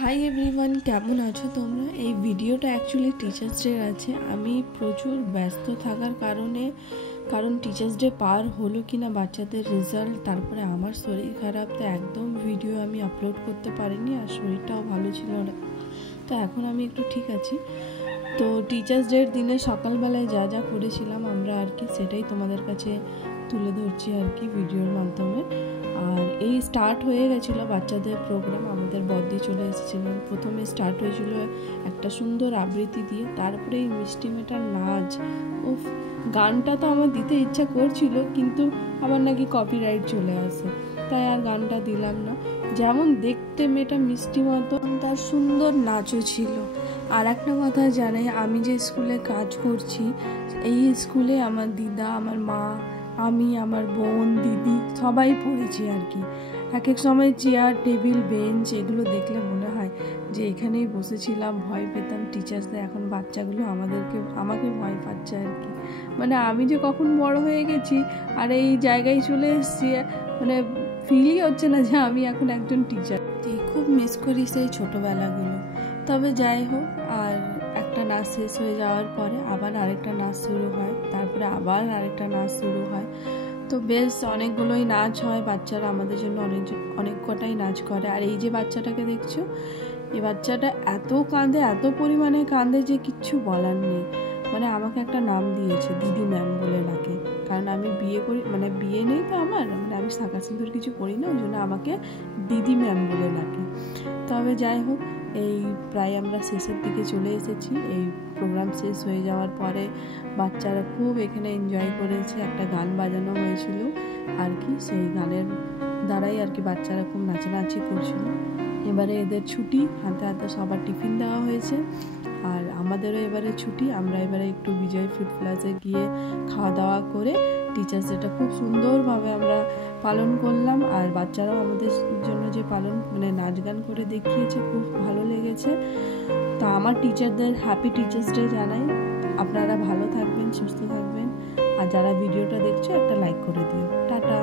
Hi everyone, কেমন আছো তোমরা? এই ভিডিওটা অ্যাকচুয়ালি টিচার্স ডে আছে। আমি প্রচুর ব্যস্ত থাকার কারণ টিচার্স ডে পার হলো কি না বাচ্চাদের রেজাল্ট, তারপরে আমার শরীর খারাপ, তো একদম ভিডিও আমি আপলোড করতে পারিনি, আর শরীরটাও ভালো ছিল না। তো এখন আমি একটু ঠিক আছি। তো টিচার্স ডের দিনে সকালবেলায় যা যা করেছিলাম আমরা আর কি, সেটাই তোমাদের কাছে তুলে ধরছি আর কি ভিডিওর মাধ্যমে। আর এই স্টার্ট হয়ে গেছিলো বাচ্চাদের প্রোগ্রাম, আমাদের বদ্দি চলে এসেছিলেন। প্রথমে স্টার্ট হয়েছিল একটা সুন্দর আবৃত্তি দিয়ে, তারপরে এই মিষ্টি মেয়েটার নাচ। উফ, গানটা তো আমার দিতে ইচ্ছা করছিল, কিন্তু আবার নাকি কপিরাইট চলে আসে, তাই আর গানটা দিলাম না। যেমন দেখতে মেয়েটা মিষ্টি মতন, তার সুন্দর নাচও ছিল। আর একটা কথা জানাই, আমি যে স্কুলে কাজ করছি, এই স্কুলে আমার দিদা, আমার মা, আমি, আমার বোন, দিদি সবাই পড়েছি আর কি। এক এক সময় চেয়ার, টেবিল, বেঞ্চ এগুলো দেখলে মনে হয় যে এখানেই বসেছিলাম, ভয় পেতাম টিচার্সদের। এখন বাচ্চাগুলো আমাকে ভয় পাচ্ছে আর কি। মানে আমি যে কখন বড় হয়ে গেছি আর এই জায়গায় চলে এসেছি, মানে ফিলই হচ্ছে না যে আমি এখন একজন টিচার। খুব মিস করি সেই ছোটোবেলাগুলো। তবে যাই হোক, আর একটা নাচ শেষ হয়ে যাওয়ার পরে আবার আরেকটা নাচ শুরু হয়, তারপরে আবার আরেকটা নাচ শুরু হয়। তো বেশ অনেকগুলোই নাচ হয়, বাচ্চারা আমাদের জন্য অনেক কটাই নাচ করে। আর এই যে বাচ্চাটাকে দেখছো, এই বাচ্চাটা এত কাঁদে, এত পরিমাণে কাঁদে যে কিচ্ছু বলার নেই। মানে আমাকে একটা নাম দিয়েছে, দিদি ম্যাম বলে ডাকে। কারণ আমি বিয়ে করি, মানে বিয়ে নেই তো আমার, মানে আমি শাঁখা সিঁদুর কিছু করি না, ওই জন্য আমাকে দিদি ম্যাম বলে ডাকে। তবে যাই হোক, এই প্রায় আমরা শেষের দিকে চলে এসেছি। এই প্রোগ্রাম শেষ হয়ে যাওয়ার পরে বাচ্চারা খুব এখানে এনজয় করেছে, একটা গান বাজানো হয়েছিল আর কি, সেই গানের দ্বারাই আর কি বাচ্চারা খুব নাচানাচি করছিল। এবারে এদের ছুটি, হাতে হাতে সবার টিফিন দেওয়া হয়েছে, আর আমাদেরও এবারে ছুটি। আমরা এবারে একটু বিজয় ফুড প্লাজে গিয়ে খাওয়া দাওয়া করে টিচার্স ডেটা খুব সুন্দরভাবে আমরা পালন করলাম। আর বাচ্চারাও আমাদের জন্য যে মানে নাচ গান করে দেখিয়েছে, খুব ভালো লেগেছে। তা আমার টিচারদের হ্যাপি টিচার্স ডে জানাই। আপনারা ভালো থাকবেন, সুস্থ থাকবেন, আর যারা ভিডিওটা দেখছো একটা লাইক করে দিও। টাটা।